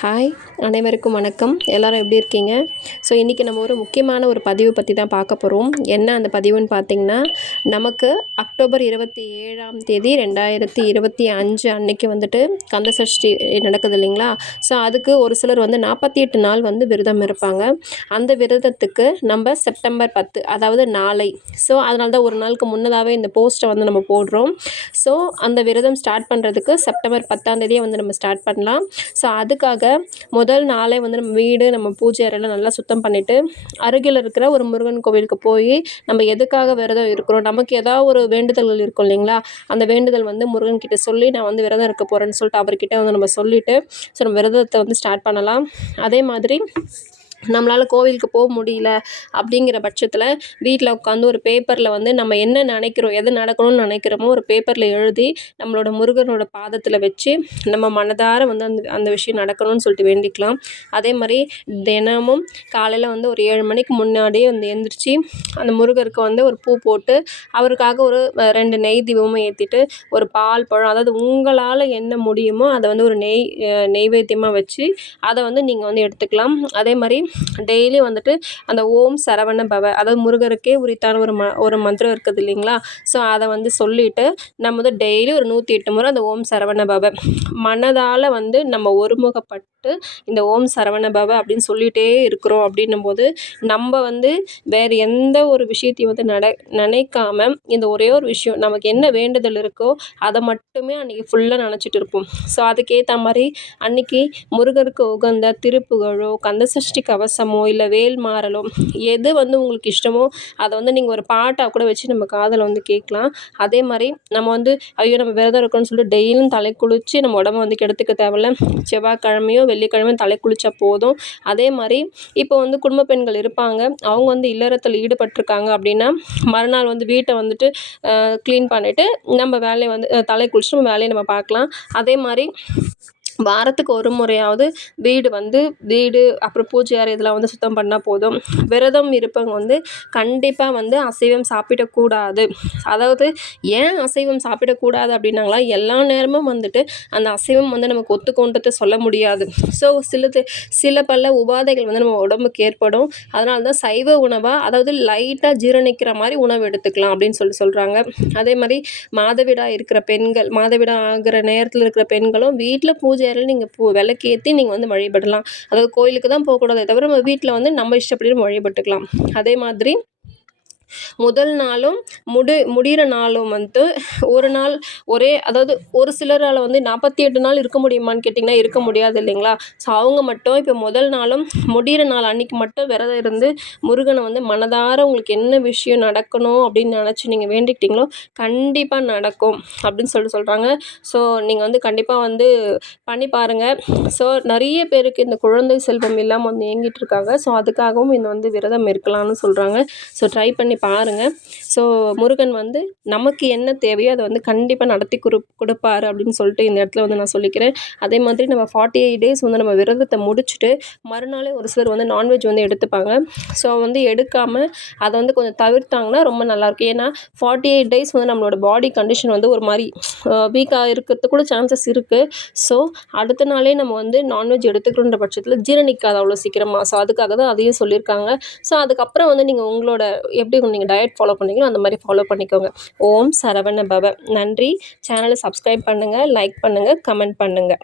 Hi, அனைவருக்கும் வணக்கம். எல்லாரும் எப்படி இருக்கீங்க? ஸோ இன்றைக்கி நம்ம ஒரு முக்கியமான ஒரு பதிவு பற்றி தான் பார்க்க போகிறோம். என்ன அந்த பதிவுன்னு பார்த்தீங்கன்னா, நமக்கு அக்டோபர் 27ஆம் தேதி 2025 அன்னைக்கு வந்துட்டு கந்தசஷ்டி நடக்குது இல்லைங்களா? ஸோ அதுக்கு ஒரு சிலர் வந்து 48 நாள் வந்து விரதம் இருப்பாங்க. அந்த விரதத்துக்கு நம்ம செப்டம்பர் 10 அதாவது நாளை. ஸோ அதனால தான் ஒரு நாளுக்கு முன்னதாகவே இந்த போஸ்ட்டை வந்து நம்ம போடுறோம். ஸோ அந்த விரதம் ஸ்டார்ட் பண்ணுறதுக்கு செப்டம்பர் 10ஆம் தேதியே வந்து நம்ம ஸ்டார்ட் பண்ணலாம். ஸோ அதுக்காக முதல் நாளே வந்து நம்ம வீடு, நம்ம பூஜை அறையெல்லாம் நல்லா சுத்தம் பண்ணிவிட்டு, அருகில் இருக்கிற ஒரு முருகன் கோவிலுக்கு போய் நம்ம எதுக்காக விரதம் இருக்கிறோம், நமக்கு ஏதாவது ஒரு வேண்டுதல்கள் இருக்கும் இல்லைங்களா? அந்த வேண்டுதல் வந்து முருகன் கிட்ட சொல்லி நான் வந்து விரதம் இருக்க போகிறேன்னு சொல்லிட்டு அவர்கிட்ட வந்து நம்ம சொல்லிவிட்டு, ஸோ நம்ம விரதத்தை வந்து ஸ்டார்ட் பண்ணலாம். அதே மாதிரி நம்மளால் கோவிலுக்கு போக முடியல அப்படிங்கிற பட்சத்தில் வீட்டில் உட்காந்து ஒரு பேப்பரில் வந்து நம்ம என்ன நினைக்கிறோம், எது நடக்கணும்னு நினைக்கிறோமோ ஒரு பேப்பரில் எழுதி நம்மளோட முருகனோட பாதத்தில் வச்சு நம்ம மனதார வந்து அந்த அந்த விஷயம் நடக்கணும்னு சொல்லிட்டு வேண்டிக்கலாம். அதே மாதிரி தினமும் காலையில் வந்து ஒரு 7 மணிக்கு முன்னாடியே வந்து எழுந்திரிச்சி அந்த முருகருக்கு வந்து ஒரு பூ போட்டு அவருக்காக ஒரு 2 நெய் தீபமும் ஏற்றிட்டு ஒரு பால் பழம், அதாவது உங்களால் என்ன முடியுமோ அதை வந்து ஒரு நெய்வேத்தியமாக வச்சு அதை வந்து நீங்கள் வந்து எடுத்துக்கலாம். அதே மாதிரி டெய்லி வந்துட்டு அந்த ஓம் சரவண பவ, அதாவது முருகருக்கே உரித்தான ஒரு மந்திரம் இருக்குது இல்லைங்களா? ஸோ அதை வந்து சொல்லிவிட்டு நம்ம வந்து டெய்லி ஒரு 108 முறை அந்த ஓம் சரவண பவ மனதால் வந்து நம்ம ஒருமுகப்பட்டு இந்த ஓம் சரவண பவ அப்படின்னு சொல்லிகிட்டே இருக்கிறோம். அப்படின்னும்போது நம்ம வந்து வேறு எந்த ஒரு விஷயத்தையும் வந்து நினைக்காம இந்த ஒரே ஒரு விஷயம் நமக்கு என்ன வேண்டுதல் இருக்கோ அதை மட்டுமே அன்றைக்கி ஃபுல்லாக நினச்சிட்டு இருப்போம். ஸோ அதுக்கேற்ற மாதிரி அன்றைக்கி முருகருக்கு உகந்த திருப்புகழோ, கந்தசஷ்டி கவசமோ, இல்லை வேல்மாறலோ, எது வந்து உங்களுக்கு இஷ்டமோ அதை வந்து நீங்கள் ஒரு பாட்டாக கூட வச்சு நம்ம காதில் வந்து கேட்கலாம். அதே மாதிரி நம்ம வந்து ஐயோ நம்ம விரதம் இருக்கோம்னு சொல்லிட்டு டெய்லியும் தலை குளித்து நம்ம உடம்ப வந்து கெடுத்துக்க தேவையில்ல. செவ்வாய்க்கிழமையோ வெள்ளிக்கிழமையும் தலை குளித்தா போதும். அதே மாதிரி இப்போ வந்து குடும்ப பெண்கள் இருப்பாங்க, அவங்க வந்து இல்லறத்தில் ஈடுபட்டிருக்காங்க அப்படின்னா மறுநாள் வந்து வீட்டை வந்துட்டு க்ளீன் பண்ணிவிட்டு நம்ம வேலையை வந்து தலை குளிச்சுட்டு நம்ம வேலையை நம்ம பார்க்கலாம். அதே மாதிரி வாரத்துக்கு ஒரு முறையாவது வீடு அப்புறம் பூஜை அறை இதெல்லாம் வந்து சுத்தம் பண்ணால் போதும். விரதம் இருப்பவங்க வந்து கண்டிப்பாக வந்து அசைவம் சாப்பிடக்கூடாது. அதாவது ஏன் அசைவம் சாப்பிடக்கூடாது அப்படின்னாங்களா, எல்லா நேரமும் வந்துட்டு அந்த அசைவம் வந்து நமக்கு ஒத்துக்கொண்டது சொல்ல முடியாது. ஸோ சில பல உபாதைகள் வந்து நம்ம உடம்புக்கு ஏற்படும். அதனால தான் சைவ உணவாக, அதாவது லைட்டாக ஜீரணிக்கிற மாதிரி உணவு எடுத்துக்கலாம் அப்படின்னு சொல்கிறாங்க. அதே மாதிரி மாதவிடாய் ஆகிற நேரத்தில் இருக்கிற பெண்களும் வீட்டில் பூஜை அறையில் நீங்கள் விளக்கேற்றி நீங்கள் வந்து வழிபடலாம். அதாவது கோயிலுக்கு தான் போகக்கூடாதே தவிர நம்ம வீட்டில் வந்து நம்ம இஷ்டப்படி நம்ம வழிபட்டுக்கலாம். அதே மாதிரி முதல் நாளும் முடிகிற நாளும் வந்து ஒரு நாள் அதாவது ஒரு சிலரால் வந்து 48 நாள் இருக்க முடியுமான்னு கேட்டிங்கன்னா இருக்க முடியாது இல்லைங்களா? ஸோ அவங்க மட்டும் இப்போ முதல் நாளும் முடிகிற நாள் அன்றைக்கி மட்டும் விரதம் இருந்து முருகனை வந்து மனதார உங்களுக்கு என்ன விஷயம் நடக்கணும் அப்படின்னு நினச்சி நீங்கள் வேண்டிக்கிட்டீங்களோ கண்டிப்பாக நடக்கும் அப்படின்னு சொல்கிறாங்க. ஸோ நீங்கள் வந்து கண்டிப்பாக வந்து பண்ணி பாருங்கள். ஸோ நிறைய பேருக்கு இந்த குழந்தை செல்வம் இல்லாமல் வந்து ஏங்கிட்டு இருக்காங்க. ஸோ அதுக்காகவும் இந்த வந்து விரதம் இருக்கலாம்னு சொல்கிறாங்க. ஸோ ட்ரை பண்ணி பாருங்கள். ஸோ முருகன் வந்து நமக்கு என்ன தேவையோ அதை வந்து கண்டிப்பாக நடத்தி கொடுப்பாரு அப்படின்னு சொல்லிட்டு இந்த இடத்துல வந்து நான் சொல்லிக்கிறேன். அதே மாதிரி நம்ம 48 டேஸ் வந்து நம்ம விரதத்தை முடிச்சுட்டு மறுநாளே ஒரு சிலர் வந்து நான்வெஜ் வந்து எடுத்துப்பாங்க. ஸோ வந்து எடுக்காமல் அதை வந்து கொஞ்சம் தவிர்த்தாங்கன்னா ரொம்ப நல்லாயிருக்கும். ஏன்னா 48 டேஸ் வந்து நம்மளோட பாடி கண்டிஷன் வந்து ஒரு மாதிரி வீக்காக இருக்கிறதுக்கு கூட சான்சஸ் இருக்குது. ஸோ அடுத்த நாளே நம்ம வந்து நான்வெஜ் எடுத்துக்கிறோன்ற பட்சத்தில் ஜீரணிக்காது அவ்வளோ சீக்கிரமாக. ஸோ அதுக்காக தான் அதையும் சொல்லியிருக்காங்க. ஸோ அதுக்கப்புறம் வந்து நீங்கள் உங்களோட எப்படி நீங்கள் டயட் ஃபாலோ பண்ணீங்களோ அந்த மாதிரி ஃபாலோ பண்ணிக்கோங்க. ஓம் சரவண பவ. நன்றி. சேனலை சப்ஸ்கிரைப் பண்ணுங்கள், லைக் பண்ணுங்கள், கமெண்ட் பண்ணுங்கள்.